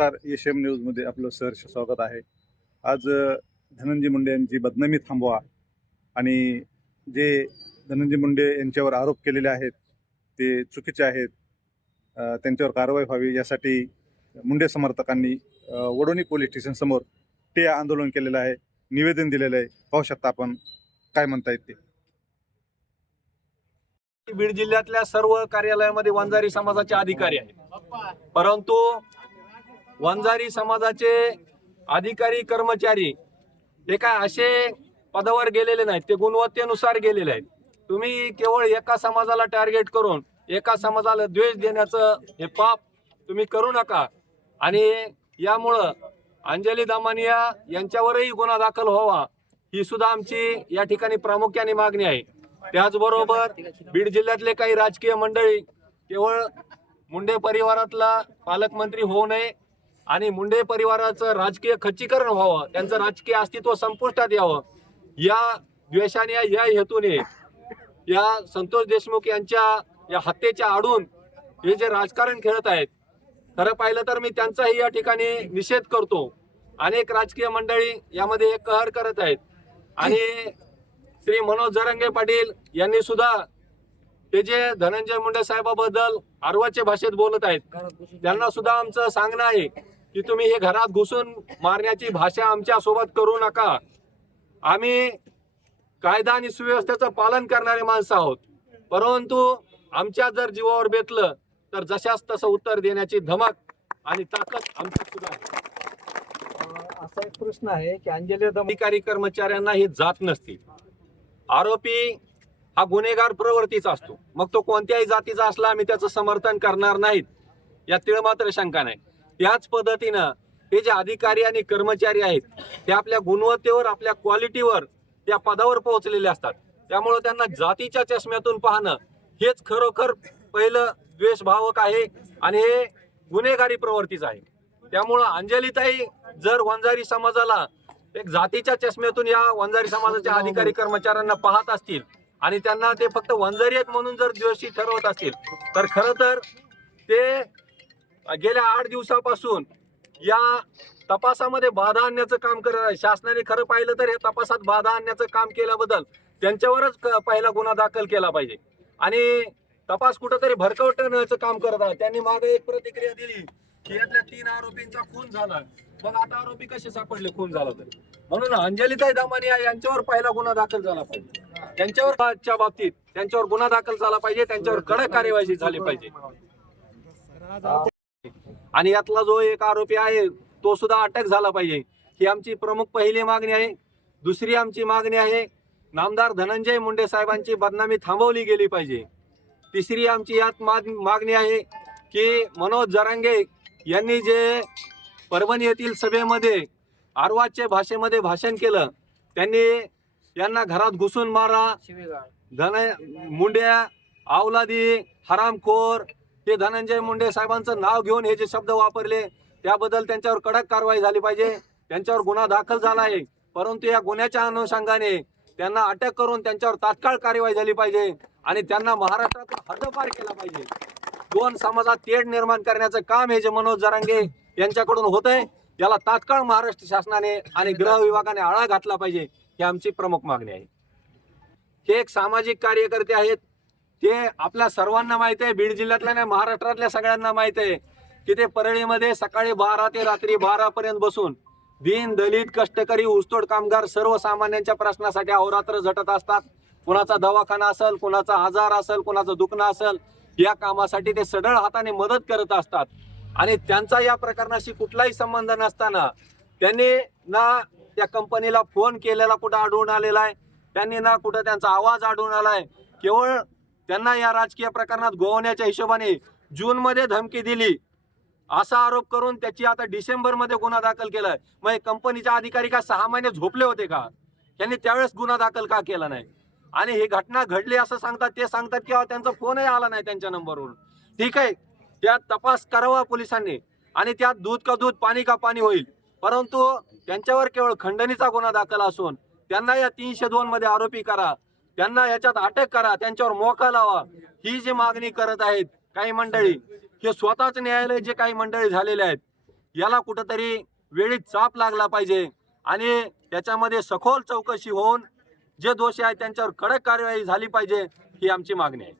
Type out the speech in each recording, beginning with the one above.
नमस्कार, एशियम न्यूजमध्ये आपलं सहर्ष स्वागत आहे. आज धनंजय मुंडे यांची बदनामी थांबवा आणि जे धनंजय मुंडे यांच्यावर आरोप केलेले आहेत ते चुकीचे आहेत, त्यांच्यावर कारवाई व्हावी यासाठी मुंडे समर्थकांनी वडोणी पोलीस स्टेशनसमोर ते आंदोलन केलेलं आहे, निवेदन दिलेलं आहे. पाहू शकता आपण काय म्हणता येते. बीड जिल्ह्यातल्या सर्व कार्यालयामध्ये वंजारी समाजाचे अधिकारी आहेत, परंतु वंजारी समाजाचे अधिकारी कर्मचारी ते काय असे पदावर गेलेले नाहीत, ते गुणवत्तेनुसार गेलेले आहेत. तुम्ही केवळ एका समाजाला टार्गेट करून एका समाजाला द्वेष देण्याचं हे पाप तुम्ही करू नका. आणि यामुळं अंजली दामानिया यांच्यावरही गुन्हा दाखल व्हावा ही सुद्धा आमची या ठिकाणी प्रामुख्याने मागणी आहे. त्याचबरोबर बीड जिल्ह्यातले काही राजकीय मंडळी केवळ मुंडे परिवारातला पालकमंत्री होऊ नये आणि मुंडे परिवाराचं राजकीय खच्चीकरण व्हावं, त्यांचं राजकीय अस्तित्व संपुष्टात यावं या द्वेषाने या हेतूने या संतोष देशमुख यांच्या या हत्येच्या आडून हे जे राजकारण खेळत आहेत, खरं पाहिलं तर मी त्यांचाही या ठिकाणी निषेध करतो. अनेक राजकीय मंडळी यामध्ये एक कहर करत आहेत आणि श्री मनोज जरांगे पाटील यांनी सुद्धा ते जे धनंजय मुंडे साहेबाबद्दल अर्वाच्य भाषेत बोलत आहेत, त्यांना सुद्धा आमचं सांगणं आहे की तुम्ही हे घरात घुसून मारण्याची भाषा आमच्या सोबत करू नका. आम्ही कायदा आणि सुव्यवस्थेचं पालन करणारे माणसं आहोत, परंतु आमच्या जर जीवावर बेतलं तर जशास तसं उत्तर देण्याची धमक आणि ताकद आमची सुद्धा आहे. असा एक प्रश्न आहे की अंजली अधिकारी कर्मचाऱ्यांना ही जात नसते. आरोपी हा गुन्हेगार प्रवृत्तीचा असतो, मग तो कोणत्याही जातीचा असला आम्ही त्याचं समर्थन करणार नाहीत, यात तीळ मात्र शंका नाही. त्याच पद्धतीनं हे जे अधिकारी आणि कर्मचारी आहेत ते आपल्या गुणवत्तेवर, आपल्या क्वालिटीवर त्या पदावर पोहोचलेले असतात. त्यामुळं त्यांना जातीच्या चष्म्यातून पाहणं हेच खरोखर पहिलं द्वेषभावक आहे आणि हे गुन्हेगारी प्रवृत्तीच आहे. त्यामुळं अंजलीताई जर वंजारी समाजाला एक जातीच्या चष्म्यातून या वंजारी समाजाच्या अधिकारी कर्मचाऱ्यांना पाहत असतील आणि त्यांना ते फक्त वंजारी आहेत म्हणून जर द्वेषी ठरवत असतील, तर खरं तर ते गेल्या 8 दिवसापासून या तपासामध्ये बाधा आणण्याचं काम करत आहे. शासनाने खरं पाहिलं तर या तपासात बाधा आणण्याचं काम केल्याबद्दल त्यांच्यावरच पहिला गुन्हा दाखल केला पाहिजे आणि तपास कुठंतरी भरकवण्याचं काम करत आहे. त्यांनी मागे एक प्रतिक्रिया दिली की यातल्या 3 आरोपींचा खून झाला, मग आता आरोपी कसे सापडले खून झाला तर. म्हणून अंजलीताई दामानिया यांच्यावर पहिला गुन्हा दाखल झाला पाहिजे, त्यांच्यावर बाबतीत त्यांच्यावर गुन्हा दाखल झाला पाहिजे, त्यांच्यावर कडक कार्यवाही झाली पाहिजे. आणि यातला जो एक आरोपी आहे तो सुद्धा अटक झाला पाहिजे, ही आमची प्रमुख पहिली मागणी आहे. दुसरी आमची मागणी आहे नामदार धनंजय मुंडे साहेबांची बदनामी थांबवली गेली पाहिजे. तिसरी आमची यात मागणी आहे की मनोज जरांगे यांनी जे परभणी येथील सभेमध्ये अर्वाच्य भाषेमध्ये भाषण केलं, त्यांनी यांना घरात घुसून मारा, मुंड्या, अवलादी, हरामखोर हे धनंजय मुंडे साहेबांचं नाव घेऊन हे जे शब्द वापरले त्याबद्दल त्यांच्यावर कडक कारवाई झाली पाहिजे. त्यांच्यावर गुन्हा दाखल झाला आहे, परंतु या गुन्ह्याच्या अनुषंगाने त्यांना अटक करून त्यांच्यावर तात्काळ कार्यवाही झाली पाहिजे आणि त्यांना महाराष्ट्रात हद्दपार केला पाहिजे. 2 समाजात तेढ निर्माण करण्याचं काम हे जे मनोज जरांगे यांच्याकडून होत आहे, याला तात्काळ महाराष्ट्र शासनाने आणि गृह विभागाने आळा घातला पाहिजे, ही आमची प्रमुख मागणी आहे. हे एक सामाजिक कार्यकर्ते आहेत, ते आपल्या सर्वांना माहित आहे, बीड जिल्ह्यातल्या नाही महाराष्ट्रातल्या सगळ्यांना माहित आहे की ते परळीमध्ये सकाळी 12 ते रात्री 12 पर्यंत बसून दीन दलित कष्टकरी ऊसतोड कामगार सर्वसामान्यांच्या प्रश्नासाठी अहोरात्र झटत असतात. कुणाचा दवाखाना असेल, कुणाचा आजार असेल, कुणाचं दुखणं असेल, या कामासाठी ते सढळ हाताने मदत करत असतात. आणि त्यांचा या प्रकरणाशी कुठलाही संबंध नसताना त्यांनी ना त्या कंपनीला फोन केलेला कुठं आढळून आलेला आहे, त्यांनी ना कुठं त्यांचा आवाज आढळून आलाय. केवळ त्यांना या राजकीय प्रकरणात गोवण्याच्या हिशोबाने जूनमध्ये धमकी दिली असा आरोप करून त्याची आता डिसेंबरमध्ये गुन्हा दाखल केलाय. मग कंपनीचे अधिकारी का 6 महिने झोपले होते का? त्यांनी त्यावेळेस गुन्हा दाखल का केला नाही? आणि ही घटना घडली असं सांगतात, ते सांगतात की त्यांचा फोनही आला नाही त्यांच्या नंबरवरून. ठीक आहे, त्यात तपास करावा पोलिसांनी आणि त्यात दूध का दूध पाणी का पाणी होईल, परंतु त्यांच्यावर केवळ खंडणीचा गुन्हा दाखल असून त्यांना या 302 मध्ये आरोपी करा, त्यांना याच्यात अटक करा, त्यांच्यावर मोका लावा, ही जी मागणी करत आहेत काही मंडळी. हे स्वतःच न्यायालय जे काही मंडळी झालेले आहेत याला कुठंतरी वेळीच चाप लागला पाहिजे आणि त्याच्यामध्ये सखोल चौकशी होऊन जे दोषी आहेत त्यांच्यावर कडक कार्यवाही झाली पाहिजे ही आमची मागणी आहे.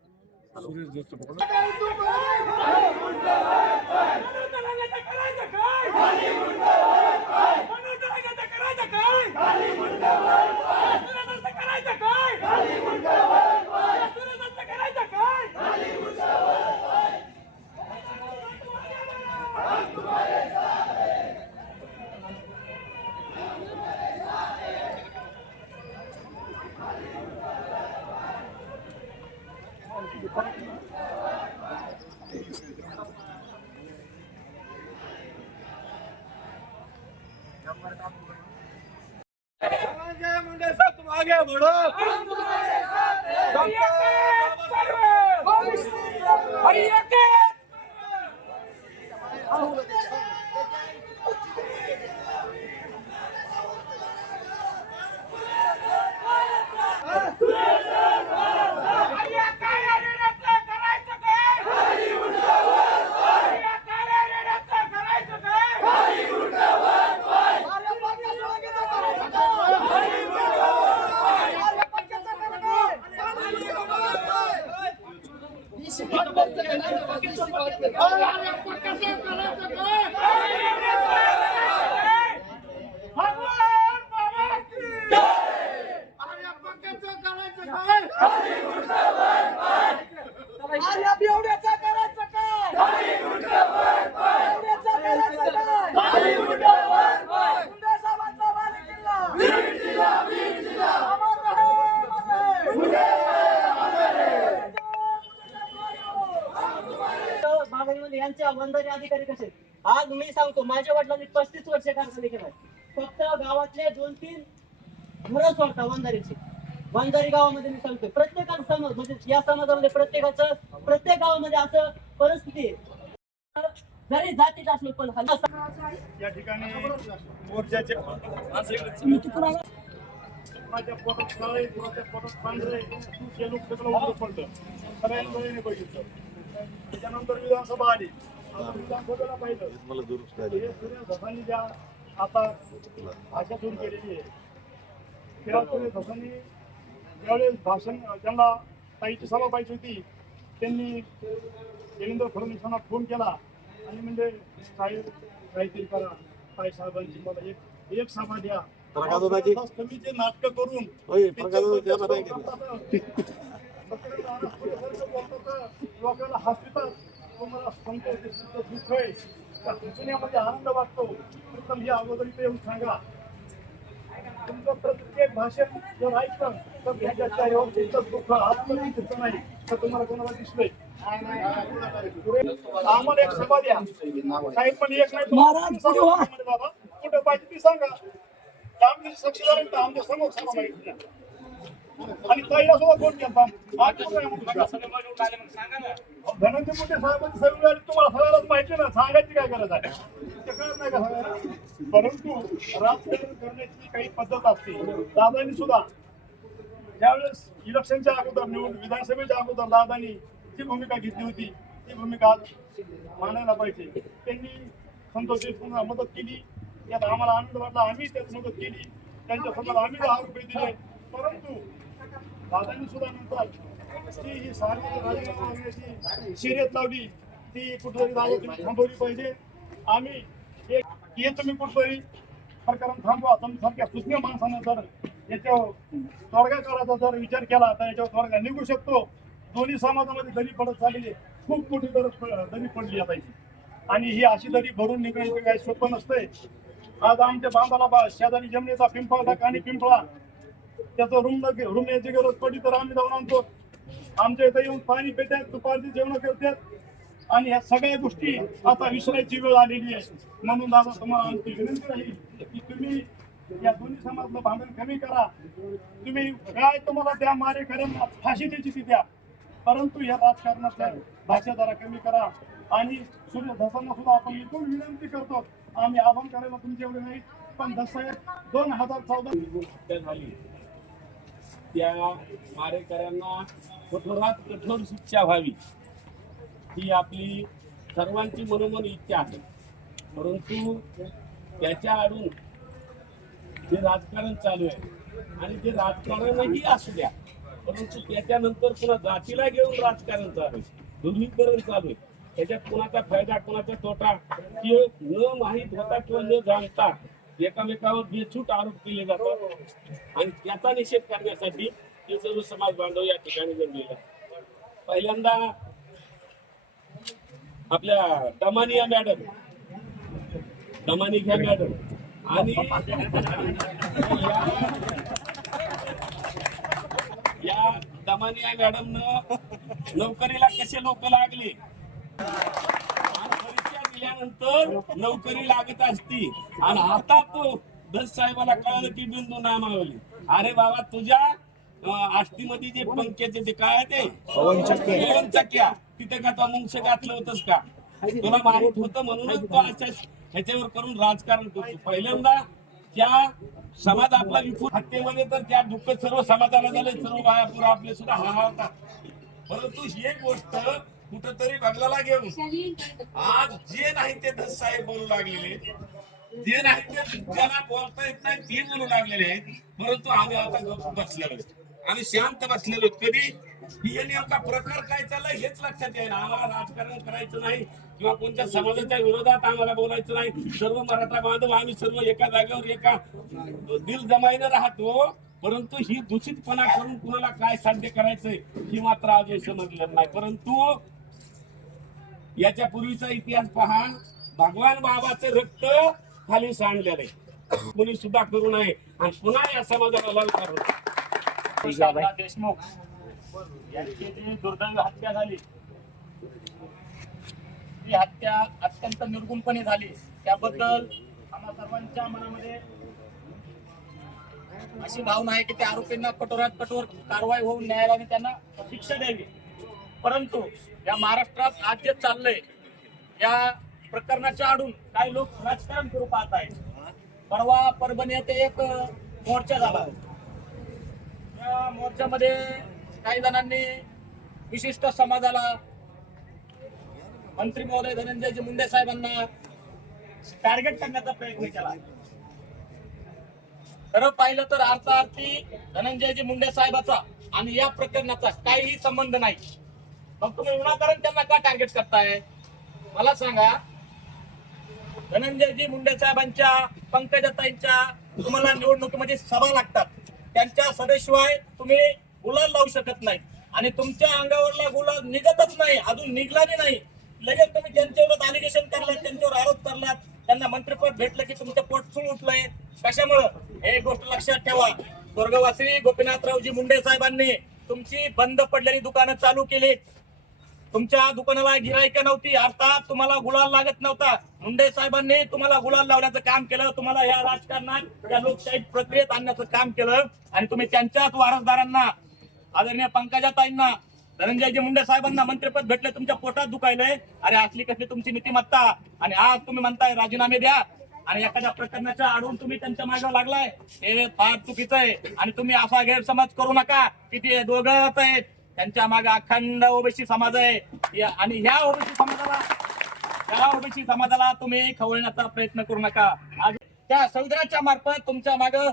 धनंजय मुंडे साहब तुम आगे बढ़ो. यांच्या वंदनी अधिकारी कसे आज मी सांगतो माझ्या वडिलांनी 35 वर्ष कारखाने केलाय. फक्त गावातले 2-3 घरं सोडता वंजारी गावामध्ये मी सांगतो प्रत्येकाचं समाज म्हणजे या समाजामध्ये प्रत्येक गावामध्ये असं परिस्थिती आहे. जरी जातीत असलो पण या ठिकाणी मोर्चाचे माझ्या पोटात काळे माझ्या पोटात पांढरे हे लोक सगळं उभं पडलं सगळ्यांनी डोळ्याने बघितलं. त्याच्यानंतर विधानसभा आली. आता विधानसभेला पाहिलं हे सूर्य धसांनी ज्या आता भाषा सुरू केलेली आहे त्या सूर्य धसांनी ज्यावेळेस भाषण त्यांना ताईची सभा पाहिजे होती त्यांनी देवेंद्र फडणवीसांना फोन केला आणि म्हणजे साहेब काहीतरी करा ताई साहेबांची मला एक सभा द्या. कमीचे नाटक करून लोकांना हसवितात. तुम्हाला सांगतो दुःख आहे त्या सुचण्यामध्ये आनंद वाटतो. ही अगोदर इथे येऊन सांगा तुमचं प्रत्येक भाषण जर ऐकलं तर ह्याच्या चेहऱ्यावर तुमचं दुःख आत्महत्या दिसत नाही तर तुम्हाला कोणाला दिसलंय. आम्हाला एक सभा द्या साहेब पण एक नाही बाबा कुठं पाहिजे ती सांगा. आमचे साक्षीदार आमच्या समोर सभा माहिती आणि ताईला सुद्धा फोन केला. धनंजय मुंडे साहेबांची सगळी तुम्हाला सगळ्यालाच माहिती ना सांगायची काय गरज आहे ते कळत नाही का सगळ्याला. परंतु राजकारण करण्याची काही पद्धत असते. दादांनी सुद्धा ज्यावेळेस इलेक्शनच्या अगोदर निवडून विधानसभेच्या अगोदर दादांनी जी भूमिका घेतली होती ती भूमिका मानायला पाहिजे. त्यांनी संतोष देशमुखला मदत केली यात आम्हाला आनंद वाटला. आम्ही त्यात मदत केली त्यांच्या समोर आम्ही 10 रुपये दिले. परंतु दादांनी सुद्धा नंतर ही सार्वजनिक राजीनामा मागण्याची शर्यत लावली ती कुठेतरी दादा तुम्ही थांबवली पाहिजे. आम्ही एक हे तुम्ही कुठेतरी प्रकरण थांबवा. तुमच्यासारख्या सुज्ञ माणसानं जर याच्यावर तोडगा करायचा जर विचार केला तर याच्यावर तोडगा निघू शकतो. दोन्ही समाजामध्ये दरी पडत चालली खूप मोठी दरी पडली पाहिजे आणि ही अशी दरी भरून निघण्याचं काही सोपं नसतंय. आज आमच्या बांधाला शेजारी जमिनीचा पिंपळा आणि पिंपळा त्याचं रूम याची गरज पडली तर आम्ही जाऊन आणतो. आमच्या इथं येऊन पाणी पितात दुपारची जेवण करतात आणि ह्या सगळ्या गोष्टी आता विसरायची वेळ आलेली आहे. म्हणून दादा तुम्हाला आमची विनंती राहील की तुम्ही या दोन्ही समाजातलं भांडण कमी करा. तुम्ही काय तुम्हाला त्या मारेकऱ्यांना फाशी द्यायची ती द्या परंतु या राजकारणातल्या भाषा जरा कमी करा. आणि सूर्य धसांना सुद्धा आपण इथून विनंती करतो आम्ही आव्हान करायला तुमचे एवढे नाही पण धसाहेब 2014 झाली त्या मारेकऱ्यांना कठोरात कठोर शिक्षा व्हावी ही आपली सर्वांची मनोमन इच्छा आहे. परंतु त्याच्या आडून जे राजकारण चालू आहे आणि ते राजकारणही असू द्या, परंतु त्याच्यानंतर पुन्हा जातीला घेऊन राजकारण चालू आहे, ध्रुवीकरण चालू आहे. त्याच्यात कोणाचा फायदा कोणाचा तोटा हे न माहीत होता किंवा न जाणता एकामेकावर बेछूट आरोप केले जातात आणि त्याचा निषेध करण्यासाठी हे सर्व समाज बांधव या ठिकाणी जमलेला. पहिल्यांदा आपल्या दमानिया मॅडम, दमानी घ्या मॅडम, आणि या दमानिया मॅडमनं नोकरीला कसे लोक लागले आणि परीक्षा दिल्यानंतर नोकरी लागत असती आणि आता तो दस साहेबाला कळलं की बिंदू नामावली. अरे बाबा तुझ्या आष्टीमध्ये जे पंख्याचे ते काय ते पवन चक्क्या तिथे का तो मुंगश घातलं होतस का? तुला माहित होतं म्हणूनच तो अशा ह्याच्यावर करून राजकारण करतो. पहिल्यांदा त्या समाज आपला विखूर हत्येमध्ये तर त्या दुःख सर्व समाजाला झाले, सर्व बायापूर आपले सुद्धा हाहाळतात. परंतु ही गोष्ट कुठंतरी बदलाला घेऊन आज जे नाही ते दस साहेब बोलू लागलेले, जे नाही ते ज्याला बोलता येत नाही ते बोलू लागलेले आहेत. परंतु आम्ही आता गप्प बसलेलो आहोत, आम्ही शांत बसलेलो आहोत. कधी हे नेमका प्रकार काय चाललाय हेच लक्षात येईल. आम्हाला राजकारण करायचं नाही किंवा कोणत्या समाजाच्या विरोधात आम्हाला बोलायचं नाही. सर्व मराठा बांधव आम्ही सर्व एका जागेवर एका दिल जमाईनं राहतो. परंतु ही दूषितपणा करून कुणाला काय साध्य करायचंय ही मात्र अजून समजलं नाही. परंतु याच्या पूर्वीचा इतिहास पहा, भगवान बाबाचे रक्त खाली सांडलेलं आहे, कुणी सुद्धा करू नये आणि पुन्हा या समाजाला ललकार होतो. देशमुख यांची जी दुर्दैवी हत्या झाली, ती हत्या अत्यंत निर्गुणपणे झाली. त्याबद्दल आम्हा सर्वांच्या मनामध्ये अशी भावना आहे की त्या आरोपींना कठोरात कठोर कारवाई होऊन न्यायालयाने त्यांना शिक्षा द्यावी. परंतु या महाराष्ट्रात आज जे चाललंय या प्रकरणाच्या आडून काही लोक राजकारण करू पाहत आहेत. परवा परभणी येथे एक मोर्चा झाला. या मोर्चामध्ये काही जणांनी विशिष्ट समाजाला, मंत्री महोदय धनंजयजी मुंडे साहेबांना टार्गेट करण्याचा प्रयत्न केला. खरं पाहिलं तर अर्थार्थी धनंजयजी मुंडे साहेबाचा आणि या प्रकरणाचा काहीही संबंध नाही. मग तुम्ही विनाकारण त्यांना का टार्गेट करताय मला सांगा. धनंजयजी मुंडे साहेबांच्या, पंकजाताईंच्या तुम्हाला निवडणुकीमध्ये सभा लागतात, त्यांच्या सभेशिवाय तुम्ही गुलाल लावू शकत नाही आणि तुमच्या अंगावरला गुलाल निघतच नाही, अजून निघलाही नाही. लगेच तुम्ही त्यांच्यावर अलिगेशन करलात, त्यांच्यावर आरोप करलात, त्यांना मंत्रिपद भेटलं की तुमचं पोट सुळ उठलंय. कशामुळं? एक गोष्ट लक्षात ठेवा, स्वर्गवासी गोपीनाथरावजी मुंडे साहेबांनी तुमची बंद पडलेली दुकानं चालू केली. तुमच्या दुकानाला गिराईक नव्हती, अर्थात तुम्हाला गुलाल लागत नव्हता. मुंडे साहेबांनी तुम्हाला गुलाल लावण्याचं काम केलं, तुम्हाला या राजकारणात या लोकशाही प्रक्रियेत आणण्याचं काम केलं आणि तुम्ही त्यांच्याच वारसदारांना, आदरणीय पंकजाताईंना, धनंजयजी मुंडे साहेबांना मंत्रिपद भेटले, तुमच्या पोटात दुखायलंय. अरे असली कसली तुमची नीतिमत्ता? आणि आज तुम्ही म्हणताय राजीनामे द्या आणि एखाद्या प्रकरणाच्या आडून तुम्ही त्यांच्या मागे लागलाय, हे फार चुकीचं आहे. आणि तुम्ही असा गैरसमज करू नका की ते दोघंच आहेत, त्यांच्या मागे अखंड ओबीसी समाज आहे आणि ह्या ओबीसी समाजाला तुम्ही खवळण्याचा प्रयत्न करू नका. आज त्या संविधानाच्या मार्फत तुमच्या मागे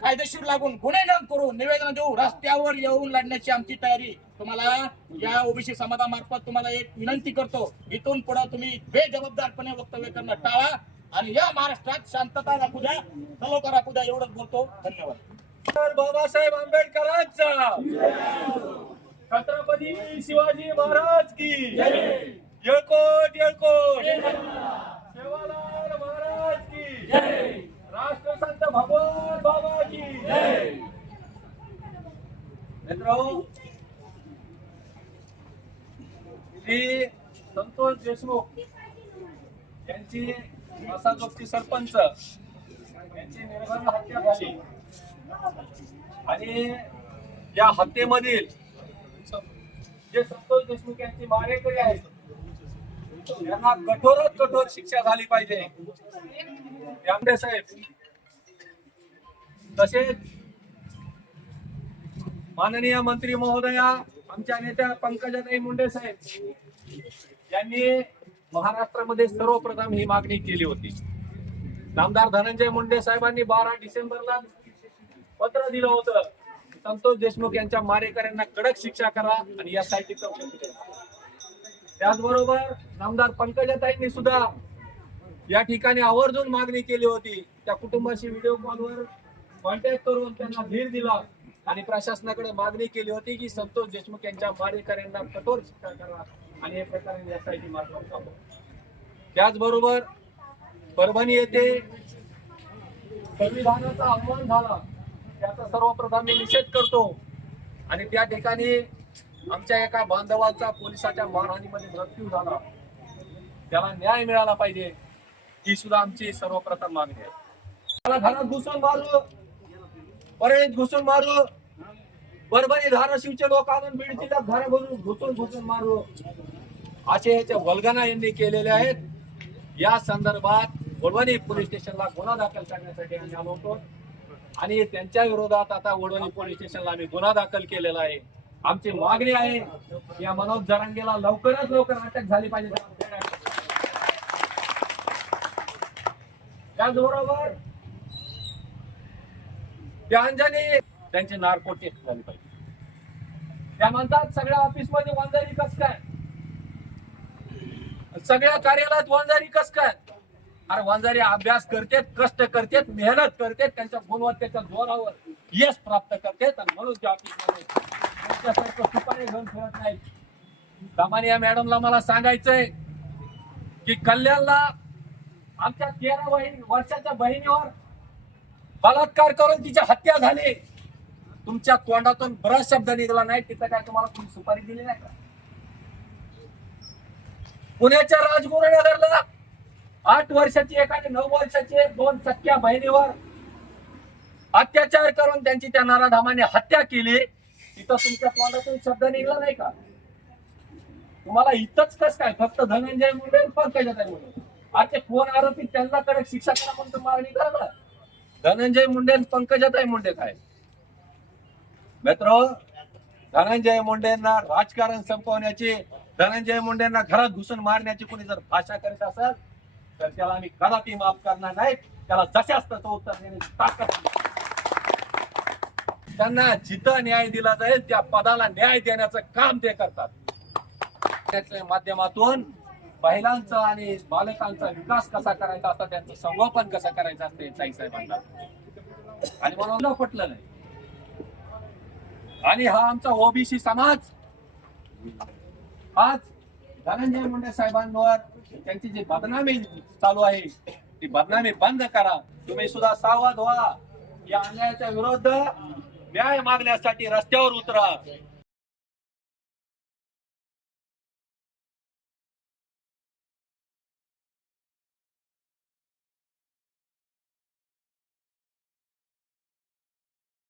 कायदेशीर लागून गुन्हे नोंद करून निवेदन देऊ, रस्त्यावर येऊन लढण्याची आमची तयारी. तुम्हाला या ओबीसी समाजामार्फत तुम्हाला एक विनंती करतो, इथून पुढे तुम्ही बेजबाबदारपणे वक्तव्य करणं टाळा आणि या महाराष्ट्रात शांतता राखू द्या, सलोखा राखू द्या. एवढंच बोलतो. धन्यवाद. बाबासाहेब आंबेडकरांचा, छत्रपती शिवाजी महाराज की येळकोट येळकोट, सेवालाल महाराज की, राष्ट्रसंत भगवान बाबा की. मित्रांनो, श्री संतोष देशमुख यांची मसाजोगची सरपंच यांची निर्घृण हत्या झाली आणि या हत्येमधील जे संतोष देशमुख यांची मारेकरी आहेत त्यांना कठोरात कठोर शिक्षा झाली पाहिजे. मुंडे साहेब तसेच माननीय मंत्री महोदया, आमच्या नेत्या पंकजाताई मुंडे साहेब यांनी महाराष्ट्रामध्ये सर्वप्रथम ही मागणी केली होती. नामदार धनंजय मुंडे साहेबांनी 12 डिसेंबरला पत्र दिलं होतं, संतोष देशमुख यांच्या मारेकऱ्यांना कडक शिक्षा करा आणि यासाठी चौकशी करा. त्याचबरोबर नामदार पंकजाताईंनी सुद्धा या ठिकाणी आवर्जून मागणी केली होती. त्या कुटुंबाशी व्हिडिओ कॉलवर कॉन्टॅक्ट करून त्यांना धीर दिला आणि प्रशासनाकडे मागणी केली होती की संतोष देशमुख यांच्या मारेकऱ्यांना कठोर शिक्षा करा आणि हे प्रकरण यासाठी मार्गावर काढा. त्याचबरोबर परभणी येथे संविधानाचा अपमान झाला, त्याचा सर्वप्रथम मी निषेध करतो आणि त्या ठिकाणी आमच्या एका बांधवाचा पोलिसाच्या मारहाणीमध्ये मृत्यू झाला, त्याला न्याय मिळाला पाहिजे, ही सुद्धा आमची सर्वप्रथम मागणी आहे. त्याला घरात घुसून मारू, परळीत घुसून मारू, परभणी धाराशिवचे लोक आणून बीड जिल्ह्यात घरा घुसून मारू, असे याचे वल्गना यांनी केलेले आहेत. या संदर्भात वडवणी पोलीस स्टेशनला गुन्हा दाखल करण्यासाठी आम्ही आलो होतो आणि त्यांच्या विरोधात आता वडवणी पोलीस स्टेशनला आम्ही गुन्हा दाखल केलेला आहे. आमची मागणी आहे या मनोज जरांगेला लवकरात लवकर अटक झाली पाहिजे. त्याचबरोबर त्या अंजनी त्यांची नार्को टेस्ट झाली पाहिजे. त्या म्हणतात सगळ्या ऑफिस मध्ये वंजारी कस काय, सगळ्या कार्यालयात वंजारी कस काय. अरे वंजारी अभ्यास करतेत, कष्ट करतेत, मेहनत करतेत, त्यांच्या गुणवत्तेच्या जोरावर यश प्राप्त करतेत आणि म्हणून त्या ऑफिसमध्ये त्यांच्यासारखं सुपारी घेऊन फिरत नाहीत. दमानिया मॅडमला मला सांगायचंय की कल्याणला आमच्या 13 वर्षाच्या बहिणीवर बलात्कार करून तिची हत्या झाली. तुमच्या तोंडातून बराच शब्द निघाला नाही, तिथं काय तुम्हाला कोणी सुपारी दिली नाही का? पुण्याच्या राजगुरुनगरला 8 वर्षाची एक आणि 9 वर्षाची एक 2 सख्या बहिणीवर अत्याचार करून त्यांची त्या नराधामाने हत्या केली. तिथं तुमच्या तोंडातून शब्द निघाला नाही का? तुम्हाला इथंच कस काय फक्त धनंजय मुंडे पंकजाताई मुंडे आता कोण आरोपी त्यांना कडक शिक्षा करा म्हणून मागणी करा. धनंजय मुंडे पंकजाताई मुंडे काय मित्र? धनंजय मुंडेंना राजकारण संपवण्याची, धनंजय मुंडेंना घरात घुसून मारण्याची कोणी जर भाषा करीत असेल तर त्याला आम्ही कदापि माफ करणार नाही. त्याला जशाच तसं उत्तर देण्याची ताकद आहे. त्यांना जिथं न्याय दिला जाईल त्या पदाला न्याय देण्याचं काम ते करतात. त्याच्या माध्यमातून महिलांचा आणि बालकांचा विकास कसा करायचा असता, त्यांचं संगोपन कसं करायचं असते ताई साहेबांना, आणि म्हणून पटलं नाही. आणि हा आमचा ओबीसी समाज आज धनंजय मुंडे साहेबांवर त्यांची जी बदनामी चालू आहे ती बदनामी बंद करा. तुम्ही सुद्धा सावध व्हा. या अन्यायाच्या विरुद्ध न्याय मागण्यासाठी रस्त्यावर उतरा.